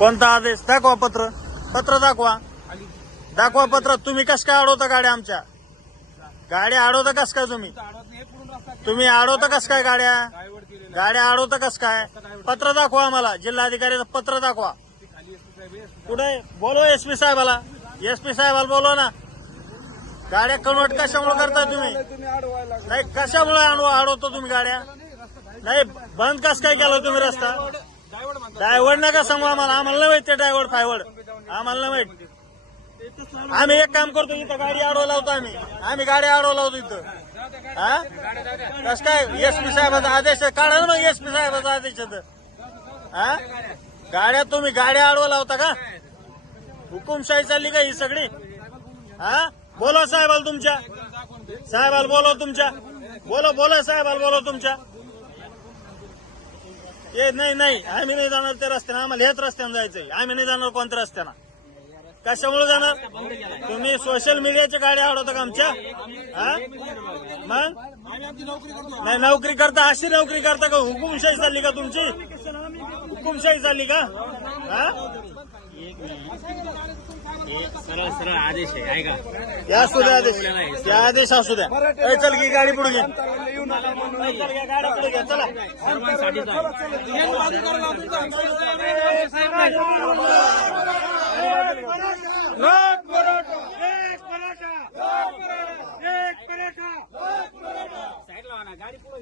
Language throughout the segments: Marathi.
कोणता आदेश दाखवा? पत्र दाखवा. दाखवा पत्र. तुम्ही कस काय अडवता गाड्या आमच्या? गाड्या अडवता कस काय तुम्ही अडवता कस काय गाड्या अडवता कस काय? पत्र दाखवा आम्हाला. जिल्हाधिकाऱ्याचं पत्र दाखवा. कुठे? बोलवा एसपी साहेबाला. एसपी साहेबाला बोलवा ना. गाड्या कन्वर्ट कशामुळे करता तुम्ही? नाही कशामुळे अडवतो तुम्ही गाड्या? नाही बंद कस काय केलं तुम्ही रस्ता? ड्रायव्हर नका सांगू आम्हाला. आम्हाला नाही माहित ते ड्रायव्हर फायवड. आम्हाला नाही माहित. आम्ही एक काम करतो, इथं गाडी अडवा लावतो. आम्ही गाडी अडवा लावतो इथं. हा कस काय? एसपी साहेबाचा आदेश काढा ना मग. एसपी साहेबाचा आदेश हा गाड्या तुम्ही गाड्या अडवा लावता का? हुकुमशाही चालली का ही सगळी? हा बोला साहेबाला तुमच्या. साहेबाला बोला तुमच्या. बोला साहेबाला बोला तुमच्या. ये नाही आम्ही नाही जाणार त्या रस्त्यानं. आम्हाला हेच रस्त्यानं जायचंय. आम्ही नाही जाणार कोणत्या रस्त्यानं. कशामुळे जाणार? तुम्ही सोशल मीडियाच्या गाड्या अडवता का आमच्या? हा मग नाही नोकरी करता. अशी नोकरी करता का? हुकुमशाही चालली का तुमची? हुकुमशाही चालली का? हा सरळ आदेश आहे ऐका. या असू द्या आदेश. या आदेश असू द्या. चल की गाडी पुढे घे. गाडी पुढे घ्या. चला सर्वांसाठी गाडी पुढे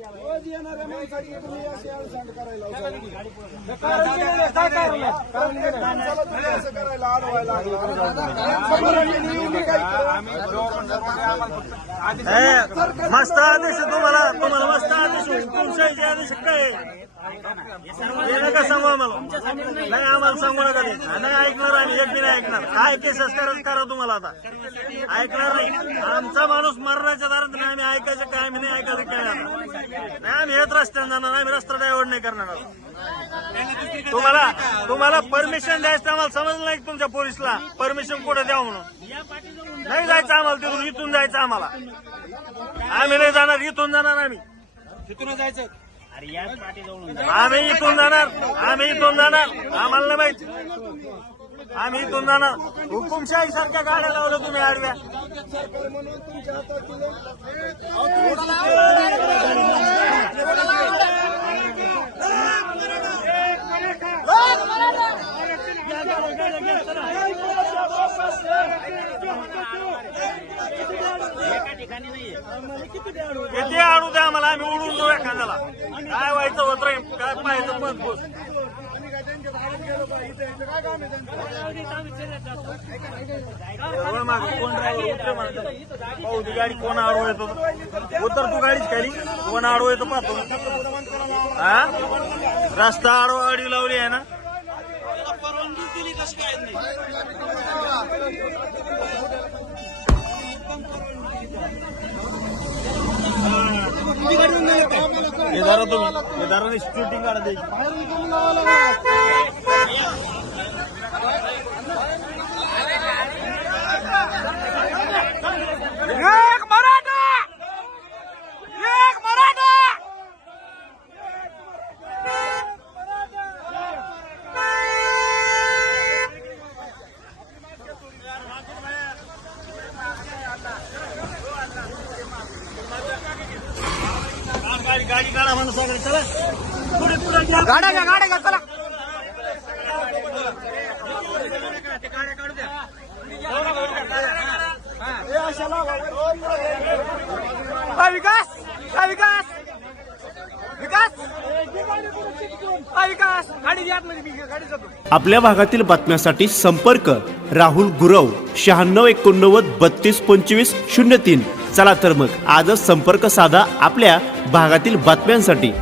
मस्त आदेश तुम्हाला मस्त आदेश. हुकुमशाहीचे आदेश काय हे नका सांगू आम्हाला. नाही आम्हाला सांगू नका. नाही ऐकणार आम्ही. एक बी नाही ऐकणार. काय केसेस करा तुम्हाला आता? ऐकणार नाही. आमचा माणूस मरणाच्या दारात नाही. आम्ही ऐकायचं काय? आम्ही नाही ऐकायचं काय? नाही आम्ही हेच रस्त्याने जाणार. आम्ही रस्ता डायव्हर्ट नाही करणार. तुम्हाला परमिशन द्यायचं आम्हाला समजलं नाही. तुमच्या पोलिसला परमिशन कुठे द्यावं म्हणून? नाही जायचं आम्हाला तिथून. इथून जायचं आम्हाला. आम्ही नाही जाणार. इथून जाणार आम्ही. तिथून जायचं. आम्ही इथून जाणार. आम्हाला नाही माहित. आम्ही इथून जाणार. हुकुमशाही सारख्या गाड्या लावल्या तुम्ही आडव्या. किती अडू द्या आम्हाला. आम्ही उडून जाऊ एखाद्याला. काय व्हायचं होत रे? काय पाहायचं मजबूत? कोण पाहू ती गाडी कोण आडवं येतो? उतर तू गाडीच खाली. कोण आडवं येतो पाहतो. हा रस्ता आडवी लावली आहे ना. परवानगी दिली कशी काय? हे जरा तुम्ही हे जरा शूटिंग काढा द्यायची. गाडी काढा म्हणून सगळे. चला गाड्या घ्या. चला गाड्या काढू द्या. आपल्या भागातील बातम्यासाठी संपर्क राहुल गुरव 9689322503. चला तर मग आजच संपर्क साधा आपल्या भागातील बातम्यांसाठी.